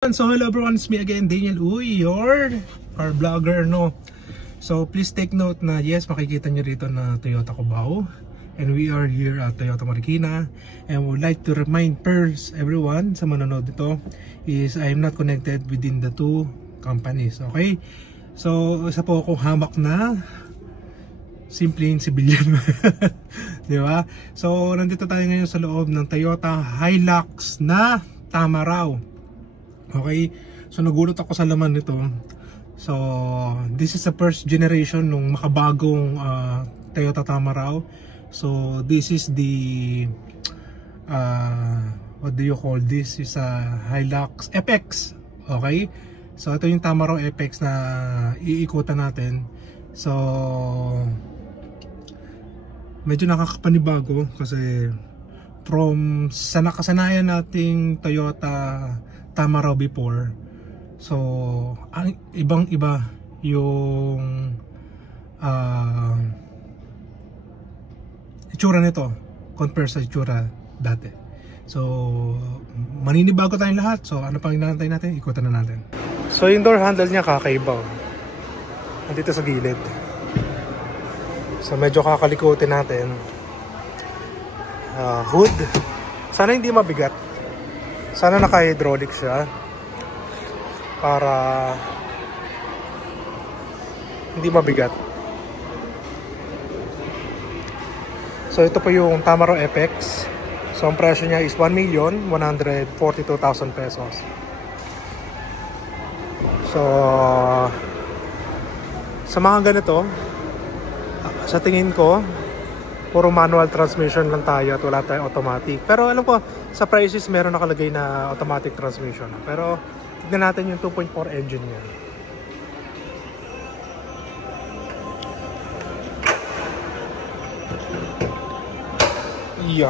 So hello everyone, it's me again, Daniel Uy, your vlogger, no? So please take note na yes, makikita nyo rito na Toyota Cubao. And we are here at Toyota Marikina. And would like to remind first everyone sa manonood dito is I am not connected within the two companies, okay? So isa po akong hamak na simpleng civilian. Di ba? So nandito tayo ngayon sa loob ng Toyota Hilux na Tamaraw. Okay, so nagulat ako sa laman nito. So this is the first generation nung makabagong Toyota Tamaraw. So this is the what do you call this? Is a Hilux FX. Okay, so ito yung Tamaraw FX na iikutan natin. So medyo nakakapanibago kasi from sa nakasanayan nating Toyota Tamaraw before, so ang ibang iba yung itsura nito compare sa itsura dati. So maninibago tayong lahat. So ano pang hinahantay natin? Ikutan na natin. So yung door handle niya kakaiba, nandito sa gilid. So medyo kakalikutin natin. Hood, sana hindi mabigat. Sana naka-hydraulic siya para hindi mabigat. So ito po yung Tamaraw FX. So ang presyo niya is 1,142,000 pesos. So sa mga ganito, sa tingin ko puro manual transmission lang tayo at wala tayong automatic. Pero alam ko, sa prices meron nakalagay na automatic transmission. Pero tignan natin yung 2.4 engine niya.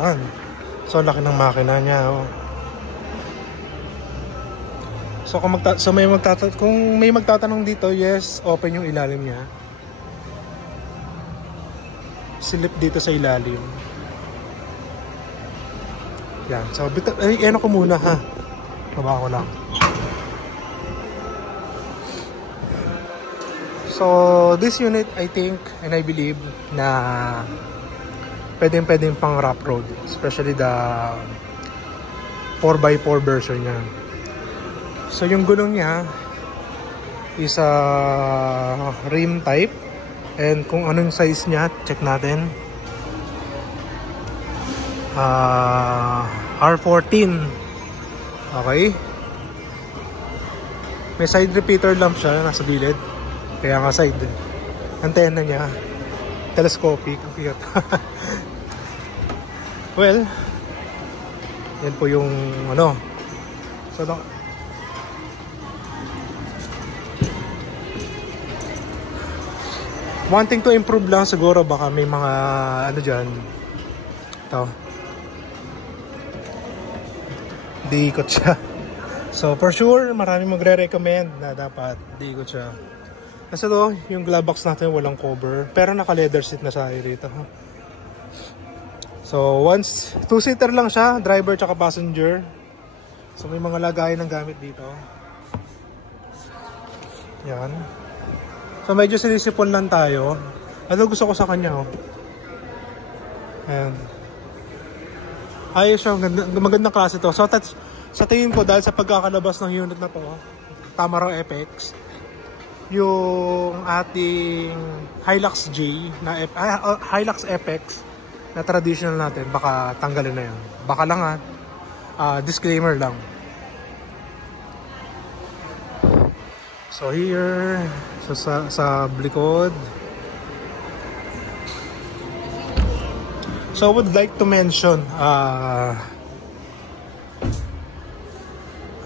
Yan. So laki ng makina niya. Oh. So kung may magtatanong dito, yes, open yung ilalim niya. Silip dito sa ilalim. Yan. So, ano ko muna ha. Baba ko lang. So, this unit, I think, and I believe, na pwedeng pang rough road. Especially the 4x4 version niya. So, yung gulong niya is a rim type. And kung anong size niya, check natin. R14. Okay. May side repeater lamp siya, nasa gilid. Kaya nga side. Antena niya telescopic. Well, yan po yung ano. So, one thing to improve lang siguro, baka may mga ano dyan. Ito. Diikot siya. So for sure, maraming magre-recommend na dapat diikot siya. Kasi to, yung glove box natin walang cover. Pero naka-leather seat na siya rito. So once, 2-seater lang siya, driver tsaka passenger. So may mga lagayan ng gamit dito. Yan. So medyo sinisipon lang tayo. Ano gusto ko sa kanya, oh. Ayan. Ayos siya, magandang klase to. So sa tingin ko, dahil sa pagkakalabas ng unit na to, Tamaraw FX, yung ating Hilux J na Hilux FX na traditional natin, baka tanggalin na yun. Baka lang disclaimer lang. So here, so sa likod. So I would like to mention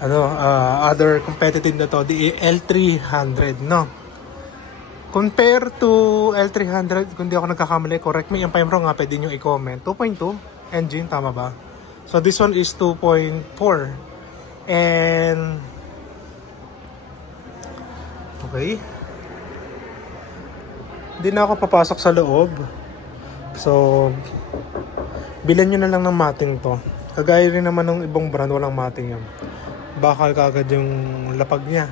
other competitive na to, the L300, no? Compare to L300, kung di ako nagkakamali, correct me, yung pa yung wrong nga, pwede nyo i-comment. 2.2 engine, tama ba? So this one is 2.4. And okay. Hindi na ako papasok sa loob. So bilan nyo na lang ng mating to. Kagaya rin naman ng ibang brand, walang mating yan. bakal kagad yung lapag niya.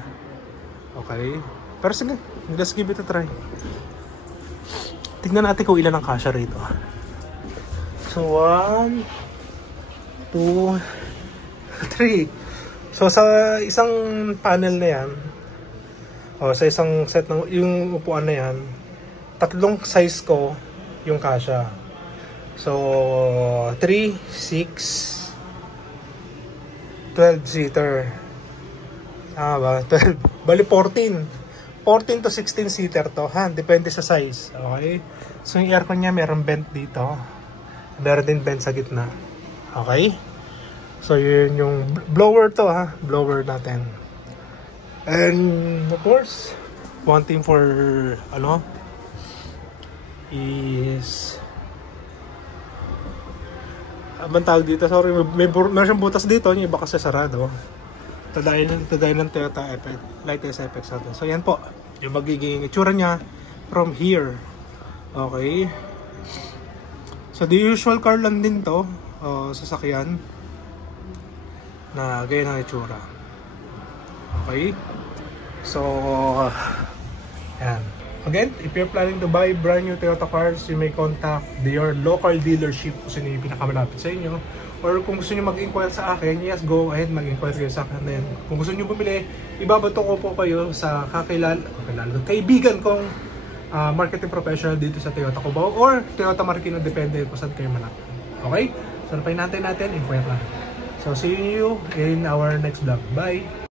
Okay. Pero sige, let's give it a try. Tignan natin kung ilan ang kasya rito. So 1, 2, 3. So sa isang panel na yan, sa isang set ng yung upuan na yan, tatlong size ko yung kasya. So 3, 6, 12 seater. Ba? 12. Bali 14 to 16 seater to, ha? Depende sa size. Okay? So yung aircon niya meron vent dito. Meron din vent sa gitna. Okay? So yun yung blower to, ha? Blower natin. And of course, one thing for is abang tawag dito, sorry, meron siyang butas dito, yung iba kasi sarado. Tagay ng Toyota Light SFX natin. So yan po, yung magiging itsura niya from here. Okay. So the usual car lang din to, sasakyan na ganyan ang itsura. Okay. So yan. Again, if you're planning to buy brand new Toyota cars, you may contact your local dealership kung sino yung pinakamalapit sa inyo. Or kung gusto nyo mag-inquire sa akin, yes, go ahead, mag-inquire kayo sa akin. Then, kung gusto nyo bumili, ibabato ko po kayo sa kaibigan kong marketing professional dito sa Toyota Cubao or Toyota Marikina, depende kung saan kayo malapit. Okay? So, napahinantay natin, inquire lang. So, see you in our next vlog. Bye!